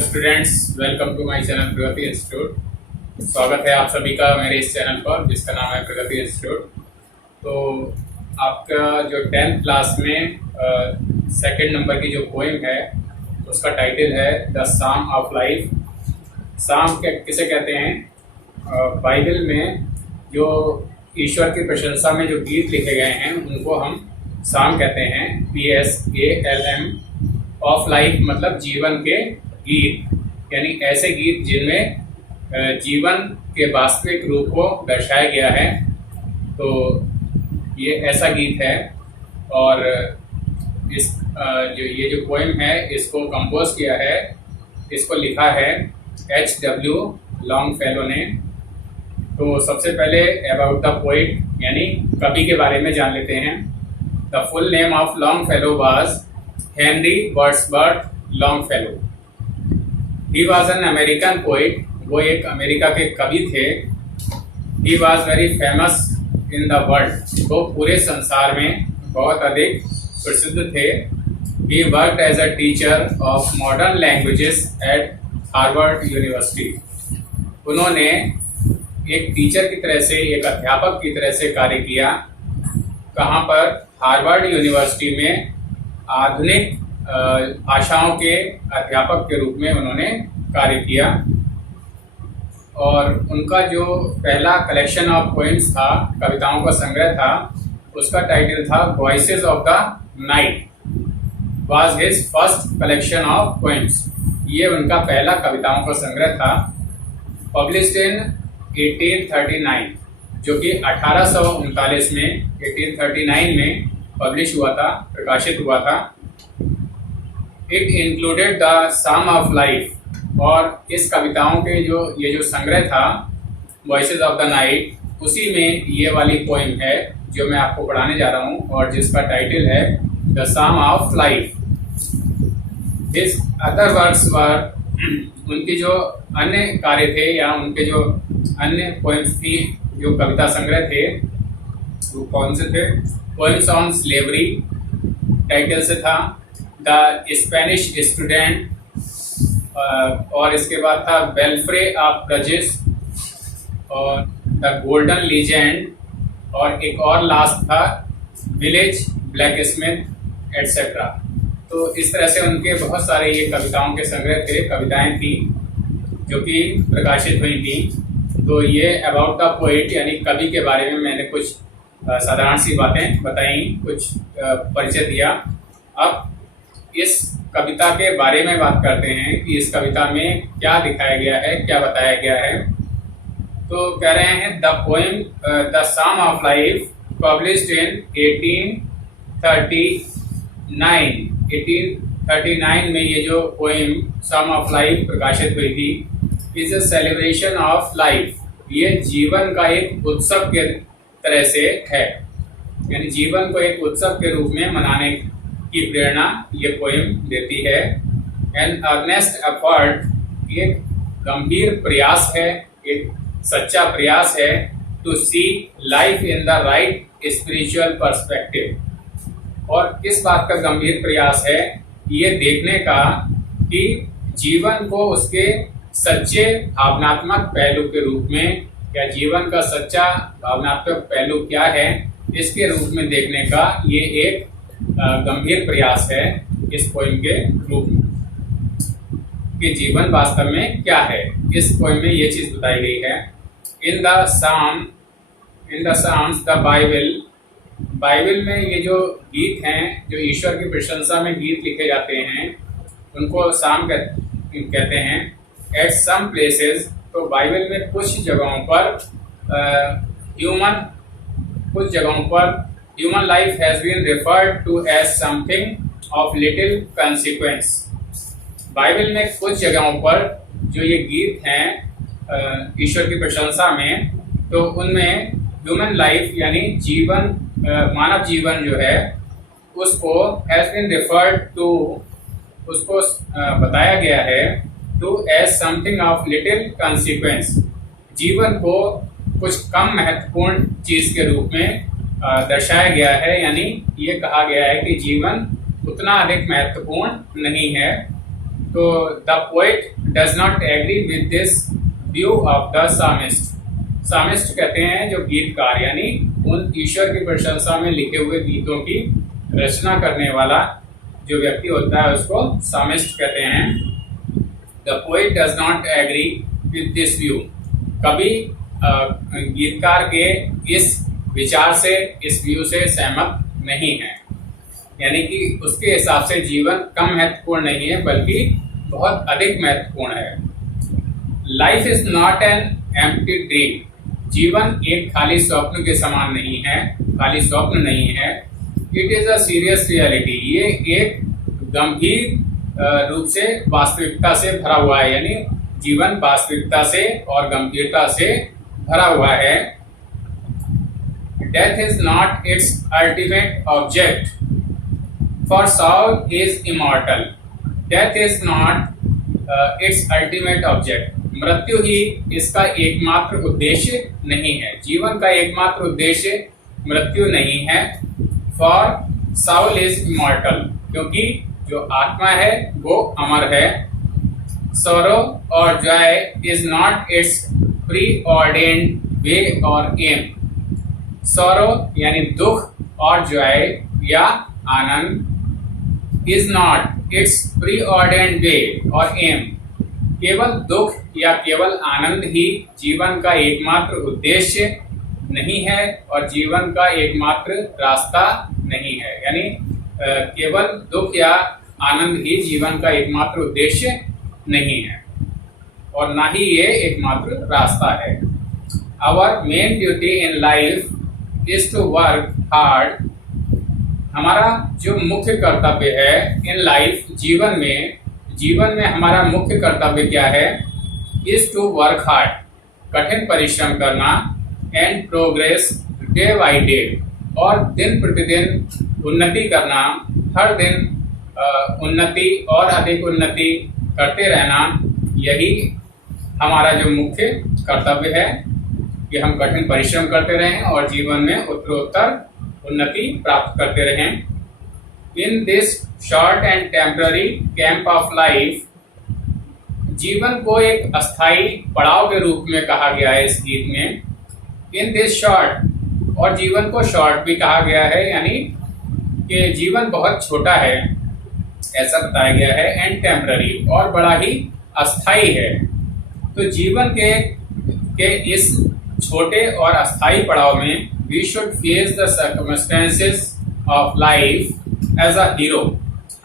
Students, welcome to my channel Pragati institute. स्वागत है आप सभी का मेरे इस चैनल पर जिसका नाम है प्रगति इंस्टीट्यूट। तो आपका जो 10th क्लास में सेकंड नंबर की जो पोएम है उसका टाइटल है द साम ऑफ लाइफ। साम किसे कहते हैं? बाइबल में जो ईश्वर की प्रशंसा में जो गीत लिखे गए हैं उनको हम साम कहते हैं। PSALM। ऑफ लाइफ मतलब जीवन के गीत, यानी ऐसे गीत जिनमें जीवन के वास्तविक रूप को दर्शाया गया है। तो ये ऐसा गीत है और इस ये जो पोएम है इसको कंपोज किया है, इसको लिखा है HW लॉन्गफेलो ने। तो सबसे पहले अबाउट द पोइट यानी कवि के बारे में जान लेते हैं। The full name of Longfellow was Henry Wordsworth Longfellow. He was an American poet. वो एक अमेरिका के कवि थे। He was very famous in the world. वो पूरे संसार में बहुत अधिक प्रसिद्ध थे। He worked as a teacher of modern languages at Harvard University. उन्होंने एक टीचर की तरह से, एक अध्यापक की तरह से कार्य किया। कहाँ पर? हार्वर्ड यूनिवर्सिटी में आधुनिक भाषाओं के अध्यापक के रूप में उन्होंने कार्य किया। और उनका जो पहला कलेक्शन ऑफ पोएम्स था, कविताओं का संग्रह था, उसका टाइटल था voices of the night. Was his first collection of poems. ये उनका पहला कविताओं का संग्रह था। पब्लिश्ड इन 1839, जो कि 1839 में 1839 में पब्लिश हुआ था, प्रकाशित हुआ था। It included the psalm of life. और इस कविताओं के ये जो संग्रह था वॉइसेस ऑफ द नाइट, उसी में ये वाली पोएम है जो मैं आपको पढ़ाने जा रहा हूँ और जिसका टाइटल है the psalm of life. This other works were, उनकी जो अन्य कार्य थे या उनके जो अन्य पोएम्स थी, जो कविता संग्रह थे, वो कौन से थे? पोएम्स ऑन स्लेवरी टाइटल से था। द स्पेनिश स्टूडेंट, और इसके बाद था बेल्फ्रे ऑफ ब्रजेस और द गोल्डन लीजेंड, और एक और लास्ट था विलेज ब्लैक स्मिथ एटसेट्रा। तो इस तरह से उनके बहुत सारे ये कविताओं के संग्रह थे, कविताएं थी जो कि प्रकाशित हुई थी। तो ये अबाउट द पोइट यानी कवि के बारे में मैंने कुछ साधारण सी बातें बताई, कुछ परिचय दिया। अब इस कविता के बारे में बात करते हैं कि इस कविता में क्या दिखाया गया है, क्या बताया गया है। तो कह रहे हैं the poem the psalm of life published in 1839 में ये जो पोएम साम ऑफ लाइफ प्रकाशित हुई थी। Is a celebration of life. ये जीवन का एक उत्सव के तरह से है, यानी जीवन को एक उत्सव के रूप में मनाने की प्रेरणा ये पोएम देती है। एन अर्नेस्ट एफर्ट, एक गंभीर प्रयास है, एक सच्चा प्रयास है to see life in the right spiritual perspective. और किस बात का गंभीर प्रयास है? ये देखने का कि जीवन को उसके सच्चे भावनात्मक पहलू के रूप में, या जीवन का सच्चा भावनात्मक पहलू क्या है, इसके रूप में देखने का ये एक गंभीर प्रयास है इस पोएम के रूप में कि जीवन वास्तव में क्या है। इस पोएम में ये चीज बताई गई है। In the psalms the Bible में ये जो गीत हैं, जो ईश्वर की प्रशंसा में गीत लिखे जाते हैं, उनको साम कहते हैं। एट सम प्लेसेस, तो बाइबल में कुछ जगहों पर human life has been referred to as something of little consequence. Bible में कुछ जगहों पर जो ये गीत हैं ईश्वर की प्रशंसा में, तो उनमें ह्यूमन लाइफ यानी जीवन, मानव जीवन जो है उसको हैज बीन रेफर्ड टू, उसको बताया गया है to as something of little consequence. जीवन को कुछ कम महत्वपूर्ण चीज के रूप में दर्शाया गया है, यानी ये कहा गया है कि जीवन उतना अधिक महत्वपूर्ण नहीं है तो the poet does not agree with this view of the psalmist. Psalmist कहते हैं जो गीतकार, यानी उन ईश्वर की प्रशंसा में लिखे हुए गीतों की रचना करने वाला जो व्यक्ति होता है उसको सामिस्ट कहते हैं। The poet does not agree with this view, कभी गीतकार के इस विचार से, इस व्यू से सहमत नहीं है, यानी कि उसके हिसाब से जीवन कम महत्वपूर्ण नहीं है बल्कि बहुत अधिक महत्वपूर्ण है। Life is not an empty dream, जीवन एक खाली स्वप्न के समान नहीं है, खाली स्वप्न नहीं है। It is a serious reality, ये एक गंभीर रूप से वास्तविकता से भरा हुआ है, यानी जीवन वास्तविकता से और गंभीरता से भरा हुआ है। Death is not it's ultimate object, for soul is immortal. Death is not its ultimate object. मृत्यु ही इसका एकमात्र उद्देश्य नहीं है, जीवन का एकमात्र उद्देश्य मृत्यु नहीं है। For soul is immortal, क्योंकि जो आत्मा है वो अमर है। Sorrow और joy is not its preordained way or aim. Sorrow यानी दुख और joy या आनंद is not its preordained way or aim, केवल दुख या केवल आनंद ही जीवन का एकमात्र उद्देश्य नहीं है और जीवन का एकमात्र रास्ता नहीं है, यानी केवल दुख या आनंद ही जीवन का एकमात्र उद्देश्य नहीं है और ना ही ये एकमात्र रास्ता है। Our main duty in life is to work hard, हमारा जो मुख्य कर्तव्य है इन लाइफ, जीवन में हमारा मुख्य कर्तव्य क्या है? इज टू वर्क हार्ड, कठिन परिश्रम करना, and progress day by day, और दिन प्रतिदिन उन्नति करना, हर दिन उन्नति और अधिक उन्नति करते रहना, यही हमारा जो मुख्य कर्तव्य है कि हम कठिन परिश्रम करते रहें और जीवन में उत्तरोत्तर उन्नति प्राप्त करते रहें। In this short and temporary camp of life, जीवन को एक अस्थाई पड़ाव के रूप में कहा गया है इस गीत में। इन दिस शॉर्ट, और जीवन को शॉर्ट भी कहा गया है, यानी कि जीवन बहुत छोटा है ऐसा बताया गया है, एंड टेम्पररी और बड़ा ही अस्थाई है। तो जीवन के इस छोटे और अस्थाई पड़ाव में we should face the circumstances of life as a hero,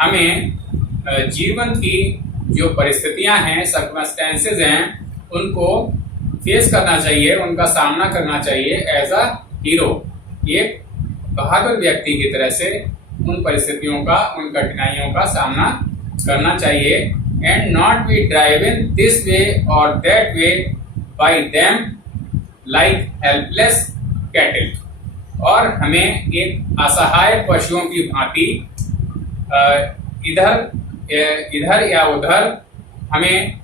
हमें जीवन की जो परिस्थितियां हैं, सर्कमस्टेंसेज हैं, उनको फेस करना चाहिए, उनका सामना करना चाहिए एज अ हीरो, एक बहादुर व्यक्ति की तरह से उन परिस्थितियों का, उन कठिनाइयों का सामना करना चाहिए। And not be driven this way और that way by them like helpless cattle, और हमें एक असहाय पशुओं की भांति इधर या उधर हमें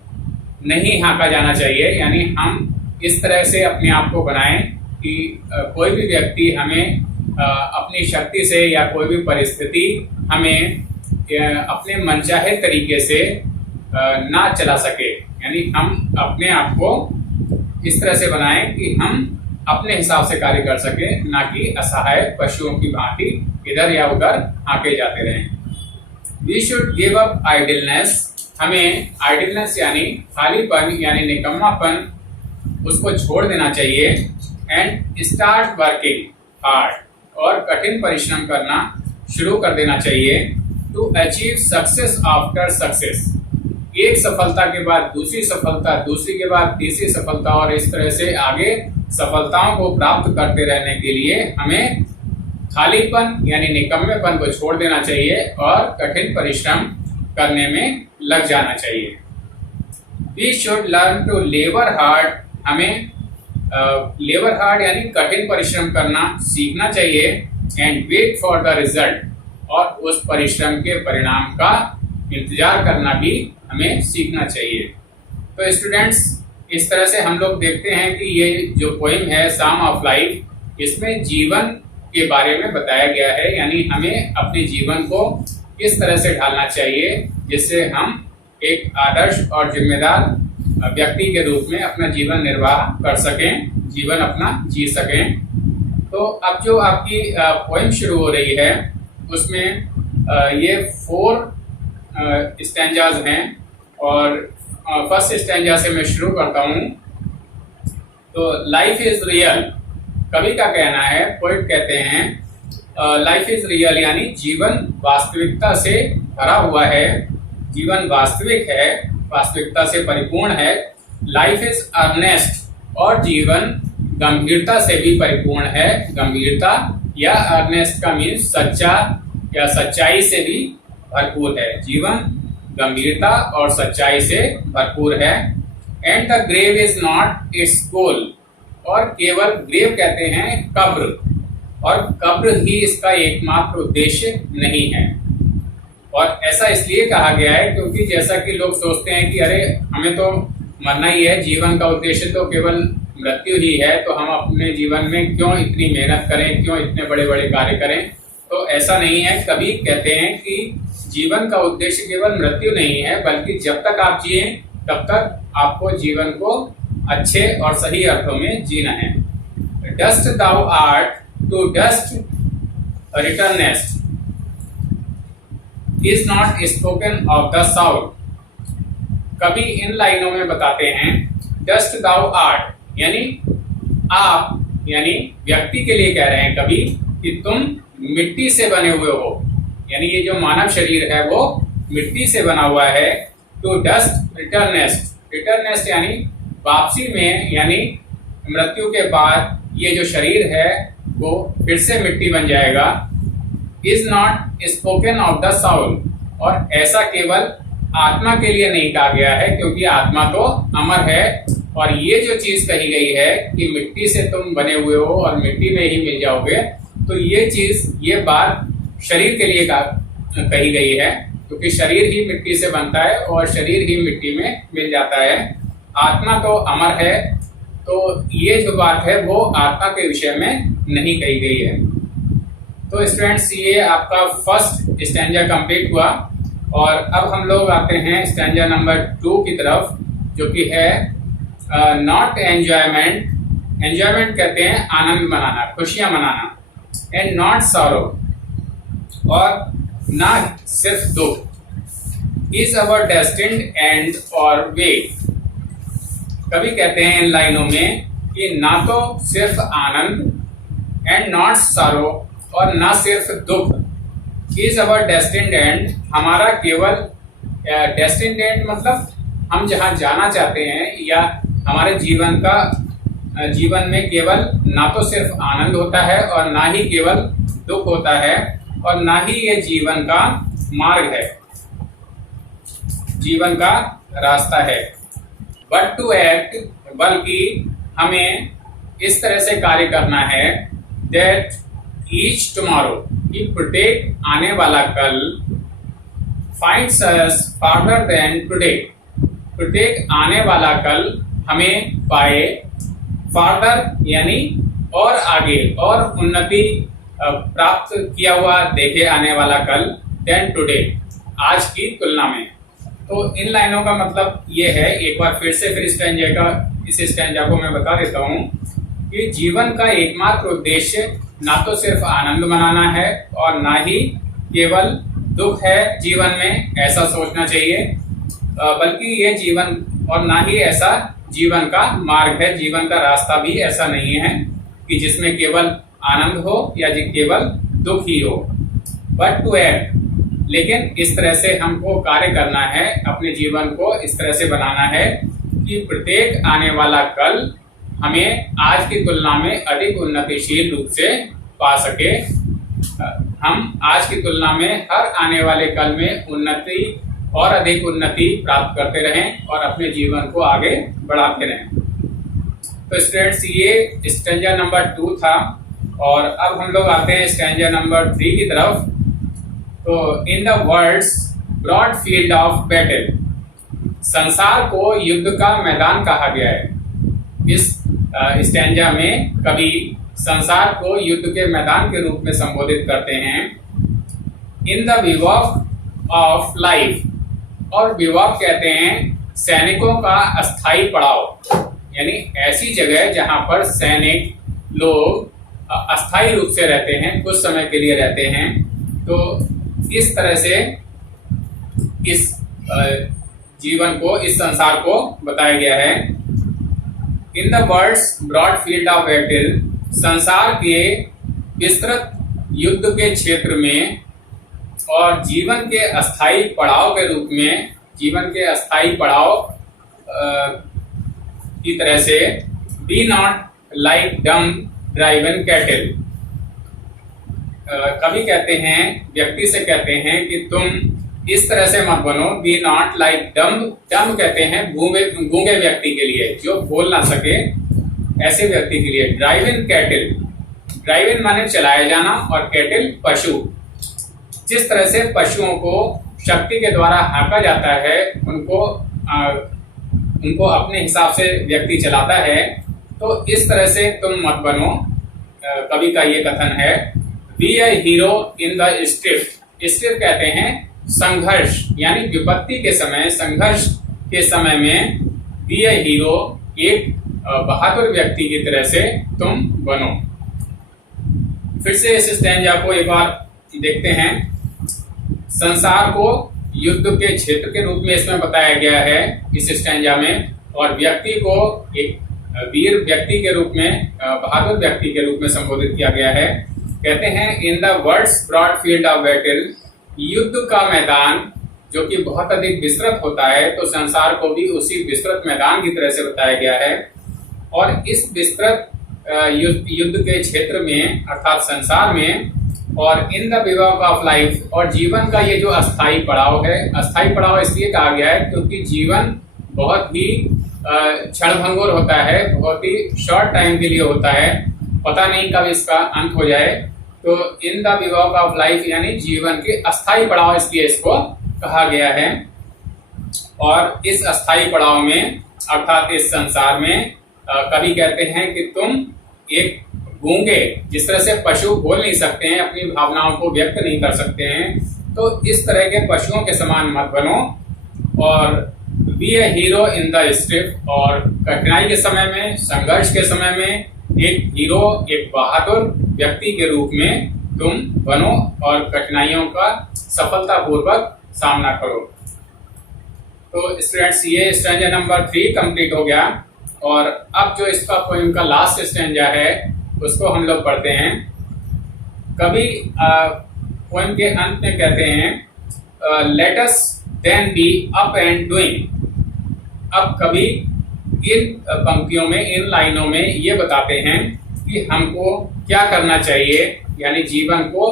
नहीं हाँका जाना चाहिए, यानी हम इस तरह से अपने आप को बनाएं कि कोई भी व्यक्ति हमें अपनी शक्ति से या कोई भी परिस्थिति हमें अपने मनचाहे तरीके से ना चला सके, यानी हम अपने आप को इस तरह से बनाएं कि हम अपने हिसाब से कार्य कर सके, ना कि असहाय पशुओं की भांति इधर या उधर हाँके जाते रहें। We should give up idleness, हमें आइडलनेस यानी खालीपन यानी निकम्मापन, उसको छोड़ देना चाहिए। एंड स्टार्ट वर्किंग हार्ड, और कठिन परिश्रम करना शुरू कर देना चाहिए। To achieve success after success, एक सफलता के बाद दूसरी सफलता, दूसरी के बाद तीसरी सफलता, और इस तरह से आगे सफलताओं को प्राप्त करते रहने के लिए हमें खालीपन यानी निकम्मेपन को छोड़ देना चाहिए और कठिन परिश्रम करने में लग जाना चाहिए। We should learn to labour hard, हमें लेबर हार्ड यानी कठिन परिश्रम करना सीखना चाहिए। And wait for the result, और उस परिश्रम के परिणाम का इंतजार करना भी हमें सीखना चाहिए। तो स्टूडेंट्स, इस तरह से हम लोग देखते हैं कि ये जो पोइम है साम ऑफ लाइफ, इसमें जीवन के बारे में बताया गया है, यानी हमें अपने जीवन को किस तरह से ढालना चाहिए जिससे हम एक आदर्श और जिम्मेदार व्यक्ति के रूप में अपना जीवन निर्वाह कर सकें, जीवन अपना जी सकें। तो अब जो आपकी पोएम शुरू हो रही है उसमें ये 4 स्टैंजाज हैं और फर्स्ट स्टैंजा से मैं शुरू करता हूँ। तो लाइफ इज रियल, कवि का कहना है, पोइट कहते हैं लाइफ इज रियल यानी जीवन वास्तविकता से भरा हुआ है, जीवन वास्तविक है, वास्तविकता से परिपूर्ण है। लाइफ इज अर्नेस्ट और जीवन गंभीरता से भी परिपूर्ण है। गंभीरता या अर्नेस्ट का मीन्स सच्चा या सच्चाई से भी भरपूर है। जीवन गंभीरता और सच्चाई से भरपूर है। And the grave is not its goal, और केवल ग्रेव कहते हैं कब्र, और कब्र ही इसका एकमात्र उद्देश्य नहीं है। और ऐसा इसलिए कहा गया है क्योंकि जैसा कि लोग सोचते हैं कि अरे हमें तो मरना ही है, जीवन का उद्देश्य तो केवल मृत्यु ही है, तो हम अपने जीवन में क्यों इतनी मेहनत करें, क्यों इतने बड़े बड़े कार्य करें। तो ऐसा नहीं है। कवि कहते हैं कि जीवन का उद्देश्य केवल मृत्यु नहीं है, बल्कि जब तक आप जिए तब तक आपको जीवन को अच्छे और सही अर्थों में जीना है। Dust thou art to dust returnest is not spoken of the soul. कवि इन लाइनों में बताते हैं डस्ट दाउ आर्ट यानी आप, यानी व्यक्ति के लिए कह रहे हैं कवि कि तुम मिट्टी से बने हुए हो, यानी ये जो मानव शरीर है वो मिट्टी से बना हुआ है। टू डस्ट रिटर्नेस्ट, रिटर्नेस्ट यानी वापसी में, यानी मृत्यु के बाद ये जो शरीर है वो फिर से मिट्टी बन जाएगा। Is not spoken of the Saul, और ऐसा केवल आत्मा के लिए नहीं कहा गया है क्योंकि आत्मा तो अमर है। और ये जो चीज कही गई है कि मिट्टी से तुम बने हुए हो और मिट्टी में ही मिल जाओगे, तो ये चीज, ये बात शरीर के लिए कही गई है क्योंकि शरीर ही मिट्टी से बनता है और शरीर ही मिट्टी में मिल जाता है। आत्मा तो अमर है, तो ये जो बात है वो आत्मा के विषय में नहीं कही गई है। तो स्टूडेंट्स, ये आपका फर्स्ट स्टैंजा कंप्लीट हुआ और अब हम लोग आते हैं स्टैंजा नंबर 2 की तरफ, जो कि है नॉट एंजॉयमेंट। एंजॉयमेंट कहते हैं आनंद मनाना, खुशियां मनाना। एंड नॉट सॉरो, और ना सिर्फ दुख। इज अवर डेस्टिन्ड एंड और वे। कवि कहते हैं इन लाइनों में कि ना तो सिर्फ आनंद, एंड नॉट सॉरो, और ना सिर्फ दुख। इज अवर डेस्टिन्ड एंड, हमारा केवल डेस्टिन्ड एंड मतलब हम जहाँ जाना चाहते हैं, या हमारे जीवन में केवल ना तो सिर्फ आनंद होता है और ना ही केवल दुख होता है, और ना ही ये जीवन का मार्ग है, जीवन का रास्ता है। बट टू एक्ट, बल्कि हमें इस तरह से कार्य करना है दैट ईच टुमारो, कि प्रत्येक आने वाला कल फाइंड्स अस फार्दर देन टुडे, प्रत्येक आने वाला कल हमें पाए, फार्दर यानी और आगे और उन्नति प्राप्त किया हुआ देखे आने वाला कल, देन टुडे, आज की तुलना में। तो इन लाइनों का मतलब ये है, एक बार फिर से इस स्टैंजा को मैं बता देता हूँ कि जीवन का एकमात्र उद्देश्य ना तो सिर्फ आनंद मनाना है और ना ही केवल दुख है जीवन में, ऐसा सोचना चाहिए, बल्कि ये जीवन, और ना ही ऐसा जीवन का मार्ग है, जीवन का रास्ता भी ऐसा नहीं है कि जिसमें केवल आनंद हो या केवल दुख ही हो। बट टू एक्ट, लेकिन इस तरह से हमको कार्य करना है, अपने जीवन को इस तरह से बनाना है कि प्रत्येक आने वाला कल हमें आज की तुलना में अधिक उन्नतिशील रूप से पा सके। हम आज की तुलना में हर आने वाले कल में उन्नति और अधिक उन्नति प्राप्त करते रहें और अपने जीवन को आगे बढ़ाते रहें। तो स्टूडेंट्स, ये स्टैंजा नंबर 2 था और अब हम लोग आते हैं स्टैंजा नंबर 3 की तरफ। तो in the world's broad field of battle, संसार को युद्ध का मैदान कहा गया है। इस स्टैंजा में कवि संसार को युद्ध के मैदान के रूप में संबोधित करते हैं। इन द विवॉक ऑफ लाइफ, और बिवॉक कहते हैं सैनिकों का अस्थायी पड़ाव, यानी ऐसी जगह जहां पर सैनिक लोग अस्थायी रूप से रहते हैं, कुछ समय के लिए रहते हैं। तो इस तरह से इस जीवन को, इस संसार को बताया गया है। In the world's broad field of battle, संसार के विस्तृत युद्ध के क्षेत्र में और जीवन के अस्थायी पड़ाव के रूप में, जीवन के अस्थायी पड़ाव की तरह से, be not like dumb driven cattle. कवि कहते हैं, व्यक्ति से कहते हैं कि तुम इस तरह से मत बनो, बी नॉट लाइक डम। डम कहते हैं गूंगे व्यक्ति के लिए, जो बोल ना सके, ऐसे व्यक्ति के लिए। ड्राइवन कैटल, ड्राइवन माने चलाया जाना और कैटल पशु। जिस तरह से पशुओं को शक्ति के द्वारा हाँका जाता है, उनको अपने हिसाब से व्यक्ति चलाता है, तो इस तरह से तुम मत बनो। कवि का ये कथन है। Be a hero in the strife. Strife कहते हैं संघर्ष, यानी विपत्ति के समय, संघर्ष के समय में बी ए हीरो, एक बहादुर व्यक्ति की तरह से तुम बनो। फिर से इस स्टैंजा को एक बार देखते हैं। संसार को युद्ध के क्षेत्र के रूप में इसमें बताया गया है इस स्टैंजा में, और व्यक्ति को एक वीर व्यक्ति के रूप में, बहादुर व्यक्ति के रूप में संबोधित किया गया है। कहते हैं in the world's broad field of battle, युद्ध का मैदान जो कि बहुत अधिक विस्तृत होता है, तो संसार को भी उसी विस्तृत मैदान की तरह से बताया गया है। और इस विस्तृत युद्ध के क्षेत्र में, अर्थात संसार में, और इन द विवॉक ऑफ लाइफ, और जीवन का ये जो अस्थायी पड़ाव है, अस्थायी पड़ाव इसलिए कहा गया है क्योंकि जीवन बहुत ही क्षणभंगुर होता है, बहुत ही शॉर्ट टाइम के लिए होता है, पता नहीं कब इसका अंत हो जाए। तो इन द विवॉक ऑफ लाइफ यानी जीवन के अस्थायी पड़ाव, इसलिए इसको कहा गया है। और इस अस्थायी पड़ाव में, अर्थात इस संसार में, कवि कहते हैं कि तुम एक गूंगे, जिस तरह से पशु बोल नहीं सकते हैं, अपनी भावनाओं को व्यक्त नहीं कर सकते हैं, तो इस तरह के पशुओं के समान मत बनो। और be a hero in the strife, और कठिनाई के समय में, संघर्ष के समय में एक हीरो, एक बहादुर व्यक्ति के रूप में तुम बनो और कठिनाइयों का सफलतापूर्वक सामना करो। तो स्टूडेंट्स, ये स्टैंजा नंबर 3 कंप्लीट हो गया। और अब जो इसका पोएम का लास्ट स्टैंजा है उसको हम लोग पढ़ते हैं। कवि पोएम के अंत में कहते हैं let us then be up and doing. अब कवि इन पंक्तियों में, इन लाइनों में ये बताते हैं कि हमको क्या करना चाहिए, यानी जीवन को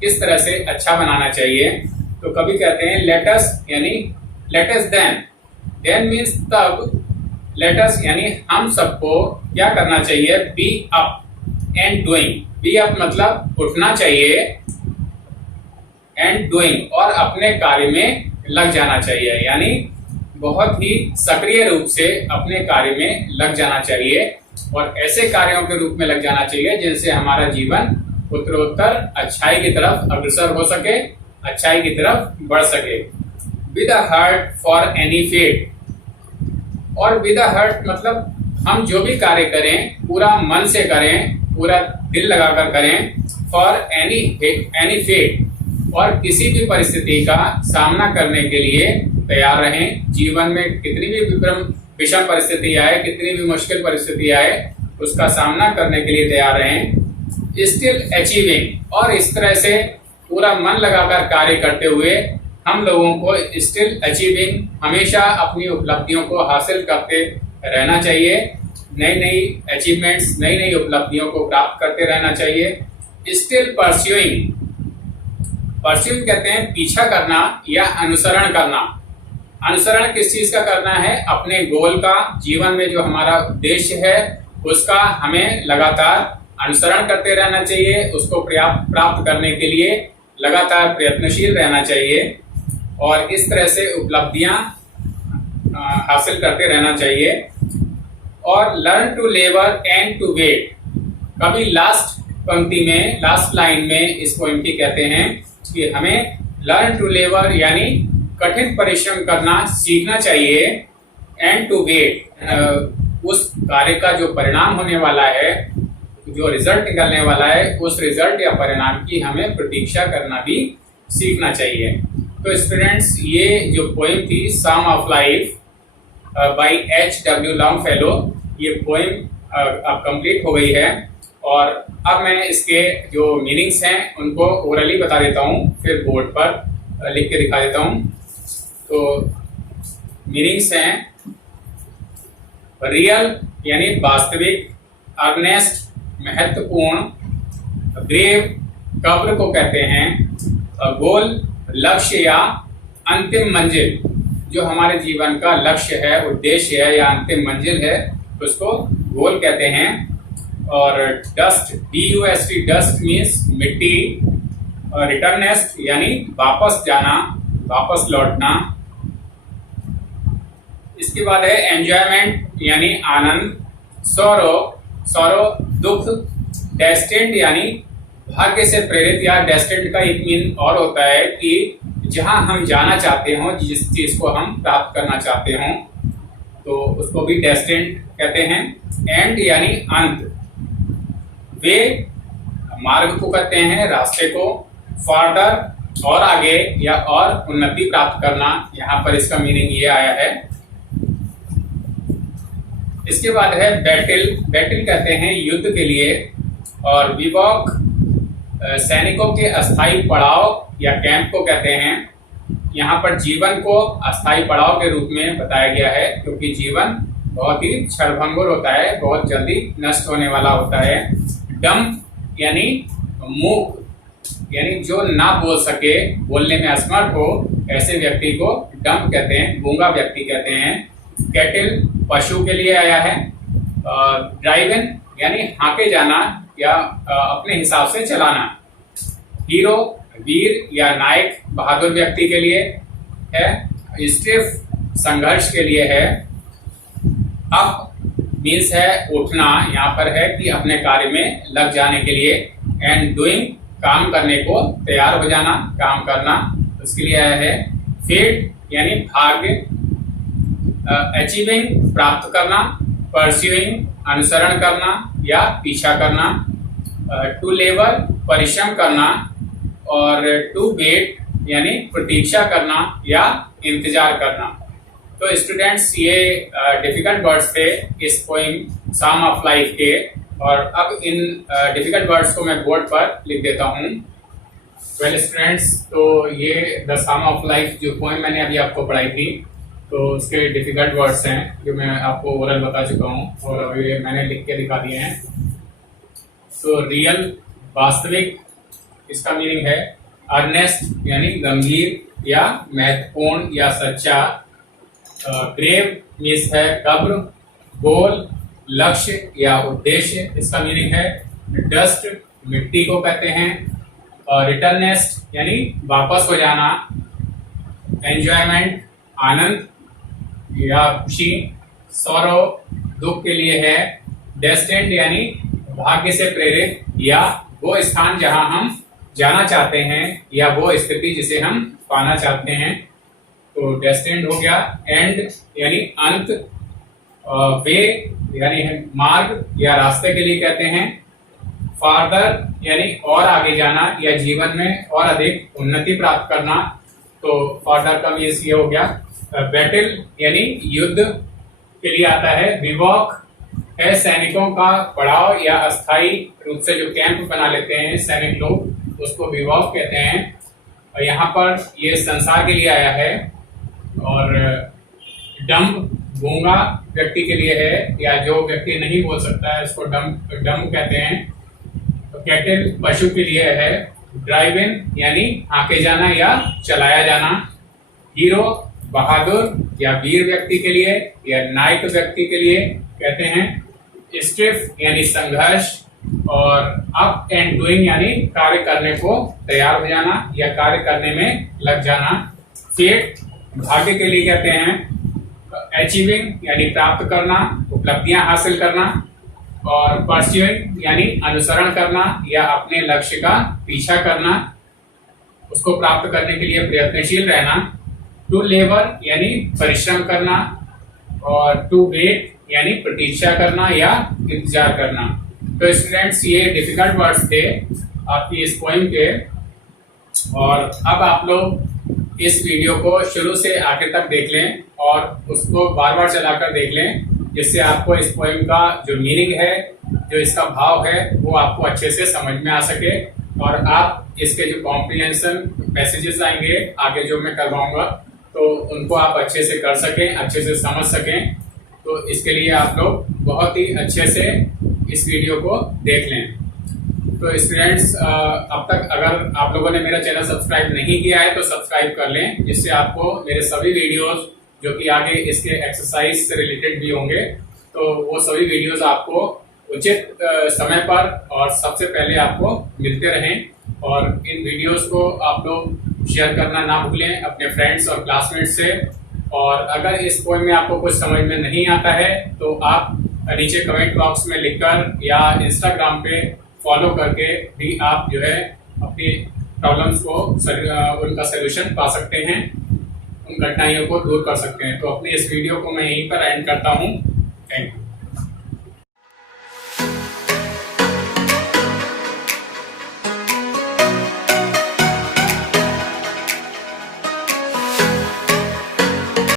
किस तरह से अच्छा बनाना चाहिए। तो कवि कहते हैं लेट अस, यानी let us then, then means तब, लेट अस यानी हम सबको क्या करना चाहिए, be up and doing. Be up मतलब उठना चाहिए, एंड डूइंग और अपने कार्य में लग जाना चाहिए, यानी बहुत ही सक्रिय रूप से अपने कार्य में लग जाना चाहिए और ऐसे कार्यों के रूप में लग जाना चाहिए जिनसे हमारा जीवन उत्तरोत्तर अच्छाई की तरफ अग्रसर हो सके, अच्छाई की तरफ बढ़ सके। With a heart for any fate, और विद अ हार्ट मतलब हम जो भी कार्य करें पूरा मन से करें, पूरा दिल लगाकर करें, फॉर एनी फेट, और किसी भी परिस्थिति का सामना करने के लिए तैयार रहें। जीवन में कितनी भी विषम परिस्थिति आए, कितनी भी मुश्किल परिस्थिति आए, उसका सामना करने के लिए तैयार रहें। स्टिल अचीविंग, और इस तरह से पूरा मन लगाकर कार्य करते हुए हम लोगों को स्टिल अचीविंग, हमेशा अपनी उपलब्धियों को हासिल करते रहना चाहिए। नई नई अचीवमेंट्स, नई नई उपलब्धियों को प्राप्त करते रहना चाहिए। स्टिल परस्यूइंग, परस्यूइंग कहते हैं पीछा करना या अनुसरण करना। अनुसरण किस चीज का करना है, अपने गोल का, जीवन में जो हमारा उद्देश्य है उसका हमें लगातार अनुसरण करते रहना चाहिए। उसको प्राप्त करने के लिए लगातार प्रयत्नशील रहना चाहिए और इस तरह से उपलब्धियां हासिल करते रहना चाहिए। और learn to labour and to wait, कभी लास्ट पंक्ति में, लास्ट लाइन में इस पोएम की कहते हैं कि हमें लर्न टू लेबर यानी कठिन परिश्रम करना सीखना चाहिए। एंड टू वेट, उस कार्य का जो परिणाम होने वाला है, जो रिजल्ट निकलने वाला है, उस रिजल्ट या परिणाम की हमें प्रतीक्षा करना भी सीखना चाहिए। तो स्टूडेंट्स, ये जो पोएम थी psalm of life by H.W. Longfellow, ये पोएम अब कंप्लीट हो गई है। और अब मैं इसके जो मीनिंग्स हैं उनको ओरली बता देता हूँ, फिर बोर्ड पर लिख के दिखा देता हूँ। तो मीनिंग्स हैं रियल यानी वास्तविक, अर्नेस्ट महत्वपूर्ण, ग्रेव कब्र को कहते हैं, गोल लक्ष्य या अंतिम मंजिल, जो हमारे जीवन का लक्ष्य है, उद्देश्य है या अंतिम मंजिल है, उसको गोल कहते हैं। और डस्ट, DUST, डस्ट मीन्स मिट्टी, और रिटर्नेस्ट यानी वापस जाना, वापस लौटना। इसके बाद है एंजॉयमेंट यानी आनंद, सौरो दुख, डेस्टिन्ड यानी भाग्य से प्रेरित, या डेस्टिन्ड का एक मीन और होता है कि जहां हम जाना चाहते हो, जिस चीज को हम प्राप्त करना चाहते हो, तो उसको भी डेस्टिन्ड कहते हैं। एंड यानी अंत, वे मार्ग को कहते हैं, रास्ते को, फॉर्डर और आगे या और उन्नति प्राप्त करना, यहाँ पर इसका मीनिंग ये आया है। इसके बाद है बैटल, बैटल कहते हैं युद्ध के लिए, और विवॉक सैनिकों के अस्थायी पड़ाव या कैंप को कहते हैं। यहाँ पर जीवन को अस्थायी पड़ाव के रूप में बताया गया है, क्योंकि जीवन बहुत ही क्षणभंगुर होता है, बहुत जल्दी नष्ट होने वाला होता है। डम यानी मूक, यानी जो ना बोल सके, बोलने में असमर्थ हो, ऐसे व्यक्ति को डम कहते हैं, गूंगा व्यक्ति कहते हैं। कैटल पशु के लिए आया है। ड्राइवन यानी हाँके जाना या अपने हिसाब से चलाना। हीरो वीर या नायक बहादुर व्यक्ति के लिए है। स्टिफ संघर्ष के लिए है। अप मीन्स है उठना, यहाँ पर है कि अपने कार्य में लग जाने के लिए। एंड डूइंग काम करने को, तैयार हो जाना, काम करना, उसके लिए आया है। फेट यानी भाग्य। अचीविंग प्राप्त करना। परस्यूइंग अनुसरण करना या पीछा करना। टू लेबर परिश्रम करना। और टू वेट यानी प्रतीक्षा करना या इंतजार करना। तो स्टूडेंट्स, ये डिफिकल्ट वर्ड्स थे इस पोइम सम ऑफ लाइफ के। और अब इन डिफिकल्ट वर्ड्स को मैं बोर्ड पर लिख देता हूँ। वेल स्टूडेंट्स, तो ये द सम ऑफ लाइफ जो पोइम मैंने अभी आपको पढ़ाई थी, तो उसके डिफिकल्ट वर्ड्स हैं जो मैं आपको ओरल बता चुका हूँ और अभी मैंने लिख के दिखा दिए हैं। तो रियल वास्तविक, इसका मीनिंग है अर्नेस्ट यानी गंभीर या महत्वपूर्ण या सच्चा। ग्रेव मीन्स है कब्र। गोल लक्ष्य या उद्देश्य, इसका मीनिंग है डस्ट मिट्टी को कहते हैं। और रिटर्नेस्ट यानी वापस हो जाना। एंजॉयमेंट आनंद या खुशी। सौरो दुख के लिए है। डेस्टिन्ड यानी भाग्य से प्रेरित या वो स्थान जहां हम जाना चाहते हैं या वो स्थिति जिसे हम पाना चाहते हैं, तो डेस्टिन्ड हो गया। एंड यानी अंत। वे यानी मार्ग या रास्ते के लिए कहते हैं। फार्दर यानी और आगे जाना या जीवन में और अधिक उन्नति प्राप्त करना, तो फार्दर का मीन्स ये हो गया। बैटल यानी युद्ध के लिए आता है। विवॉक है सैनिकों का पड़ाव या अस्थायी रूप से जो कैंप बना लेते हैं सैनिक लोग, उसको विवॉक कहते हैं। और यहाँ पर ये संसार के लिए आया है। और डम्ब गूंगा व्यक्ति के लिए है या जो व्यक्ति नहीं बोल सकता है उसको डम्ब कहते हैं। तो कैटल पशु के लिए है। ड्राइव इन यानी हाँके जाना या चलाया जाना। हीरो बहादुर या वीर व्यक्ति के लिए या नायक व्यक्ति के लिए कहते हैं। स्टिफ यानी संघर्ष। और अप एंड डूइंग यानी कार्य करने को तैयार हो जाना या कार्य करने में लग जाना। फेट भाग्य के लिए कहते हैं। अचीविंग यानी प्राप्त करना, उपलब्धियां हासिल करना। और परस्यूइंग यानी अनुसरण करना या अपने लक्ष्य का पीछा करना, उसको प्राप्त करने के लिए प्रयत्नशील रहना। टू लेबर यानी परिश्रम करना, और टू वेट यानी प्रतीक्षा करना या इंतजार करना। तो स्टूडेंट्स ये डिफिकल्ट वर्ड्स थे आपकी इस पोएम के, और अब आप लोग इस वीडियो को शुरू से आखिर तक देख लें और उसको बार बार चलाकर देख लें, जिससे आपको इस पोएम का जो मीनिंग है, जो इसका भाव है, वो आपको अच्छे से समझ में आ सके, और आप इसके जो कॉम्प्रिहेंशन पैसेजेस आएंगे आगे जो मैं करवाऊंगा, तो उनको आप अच्छे से कर सकें, अच्छे से समझ सकें। तो इसके लिए आप लोग बहुत ही अच्छे से इस वीडियो को देख लें। तो स्टूडेंट्स, अब तक अगर आप लोगों ने मेरा चैनल सब्सक्राइब नहीं किया है तो सब्सक्राइब कर लें, जिससे आपको मेरे सभी वीडियोस जो कि आगे इसके एक्सरसाइज से रिलेटेड भी होंगे, तो वो सभी वीडियोस आपको उचित समय पर और सबसे पहले आपको मिलते रहें। और इन वीडियोस को आप लोग शेयर करना ना भूलें अपने फ्रेंड्स और क्लासमेट्स से। और अगर इस पोएम में आपको कुछ समझ में नहीं आता है तो आप नीचे कमेंट बॉक्स में लिखकर या इंस्टाग्राम पे फॉलो करके भी आप जो है अपनी प्रॉब्लम्स को उनका सोल्यूशन पा सकते हैं, उन कठिनाइयों को दूर कर सकते हैं। तो अपनी इस वीडियो को मैं यहीं पर एंड करता हूँ। Thank you.